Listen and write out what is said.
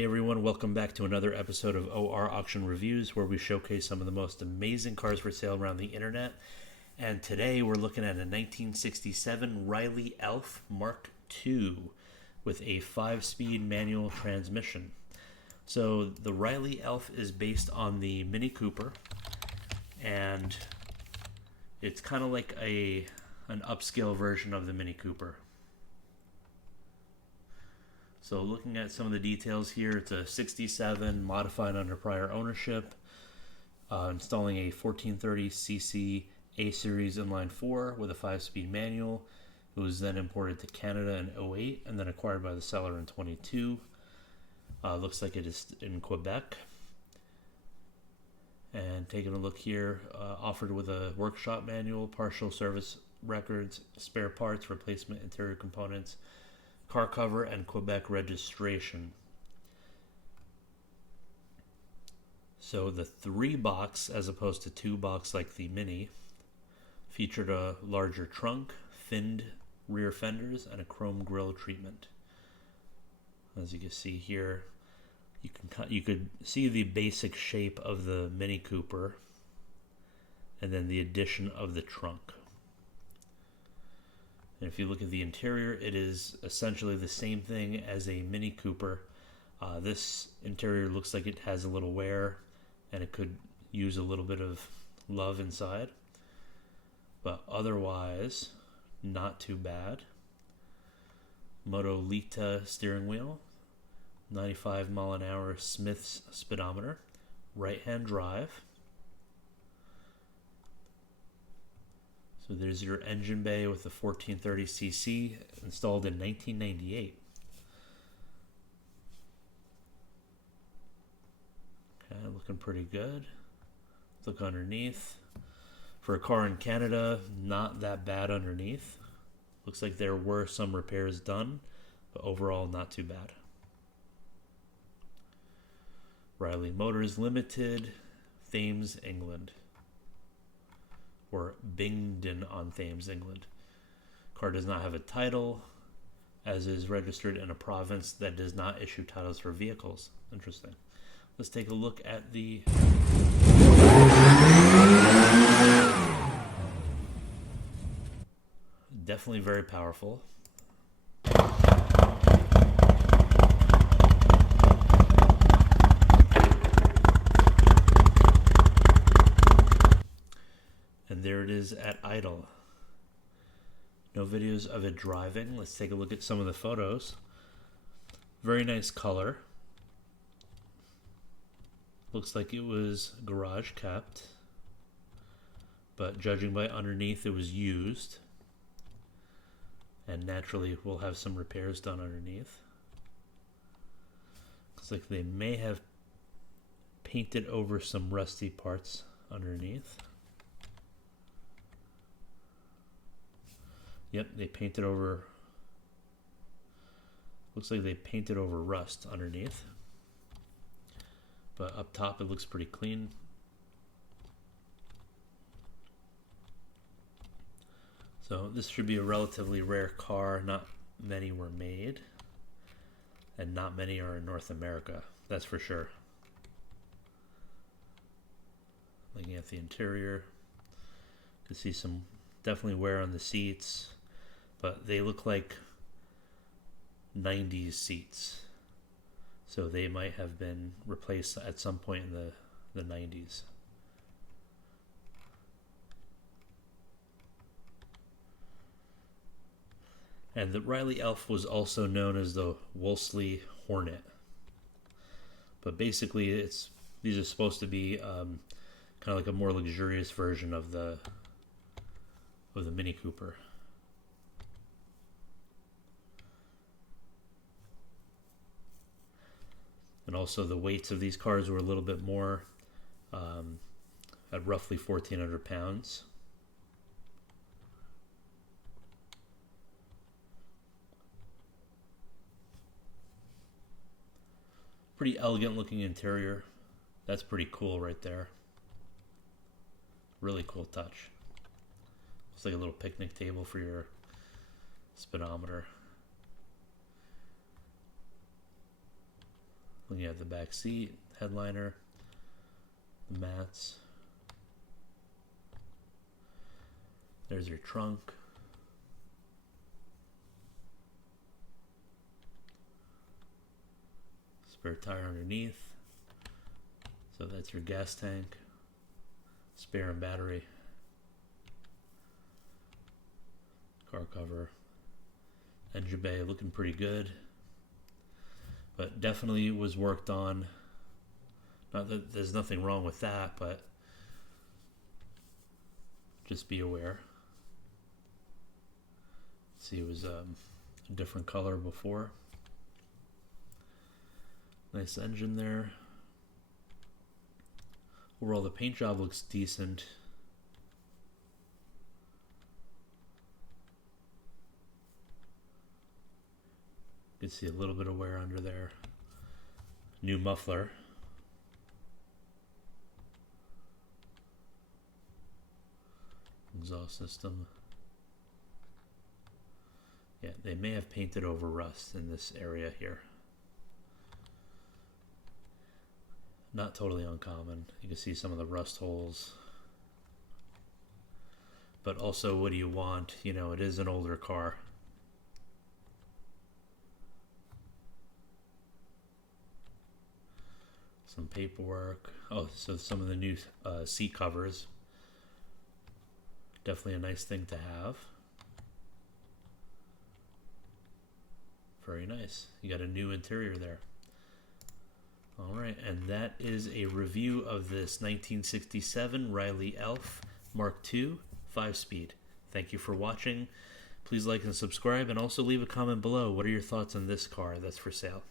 Hey everyone, welcome back to another episode of OR Auction Reviews, where we showcase some of the most amazing cars for sale around the internet. And today we're looking at a 1967 Riley Elf Mark II with a 5-speed manual transmission. So the Riley Elf is based on the Mini Cooper, and it's kind of like an upscale version of the Mini Cooper. So looking at some of the details here, it's a 67 modified under prior ownership, installing a 1430cc A-Series inline 4 with a 5-speed manual. It was then imported to Canada in 2008 and then acquired by the seller in 2022. Looks like it is in Quebec. And taking a look here, offered with a workshop manual, partial service records, spare parts, replacement interior components, car cover, and Quebec registration. So the 3-box, as opposed to 2-box like the Mini, featured a larger trunk, finned rear fenders, and a chrome grille treatment. As you can see here, you could see the basic shape of the Mini Cooper, and then the addition of the trunk. And if you look at the interior, it is essentially the same thing as a Mini Cooper. This interior looks like it has a little wear, and it could use a little bit of love inside. But otherwise, not too bad. Motolita steering wheel, 95 mile an hour Smith's speedometer, right-hand drive. So there's your engine bay with the 1430cc, installed in 1998. Okay, looking pretty good. Look underneath. For a car in Canada, not that bad underneath. Looks like there were some repairs done, but overall not too bad. Riley Motors Limited, Thames, England. Or Bingdon-on-Thames, England. Car does not have a title, as is registered in a province that does not issue titles for vehicles. Interesting. Let's take a look at the... Definitely very powerful. And there it is at idle. No videos of it driving. Let's take a look at some of the photos. Very nice color. Looks like it was garage kept, but judging by underneath, it was used. And naturally, we'll have some repairs done underneath. Looks like they may have painted over some rusty parts underneath. Yep, they painted over, looks like they painted over rust underneath. But up top it looks pretty clean. So this should be a relatively rare car. Not many were made, and not many are in North America, that's for sure. Looking at the interior, you can see some definitely wear on the seats, but they look like 90s seats. So they might have been replaced at some point in the 90s. And the Riley Elf was also known as the Wolseley Hornet. But basically, these are supposed to be kind of like a more luxurious version of the Mini Cooper. And also the weights of these cars were a little bit more, at roughly 1,400 pounds. Pretty elegant looking interior. That's pretty cool right there. Really cool touch. Looks like a little picnic table for your speedometer. You have the back seat, headliner, the mats. There's your trunk. Spare tire underneath. So that's your gas tank. Spare and battery. Car cover. Engine bay looking pretty good. But definitely was worked on. Not that there's nothing wrong with that, but just be aware. See, it was a different color before. Nice engine there. Overall, the paint job looks decent. You can see a little bit of wear under there. New muffler. Exhaust system. Yeah, they may have painted over rust in this area here. Not totally uncommon. You can see some of the rust holes. But also, what do you want? You know, it is an older car. Some paperwork. Oh, so some of the new seat covers. Definitely a nice thing to have. Very nice. You got a new interior there. All right, and that is a review of this 1967 Riley Elf Mark II 5-speed. Thank you for watching. Please like and subscribe, and also leave a comment below. What are your thoughts on this car that's for sale?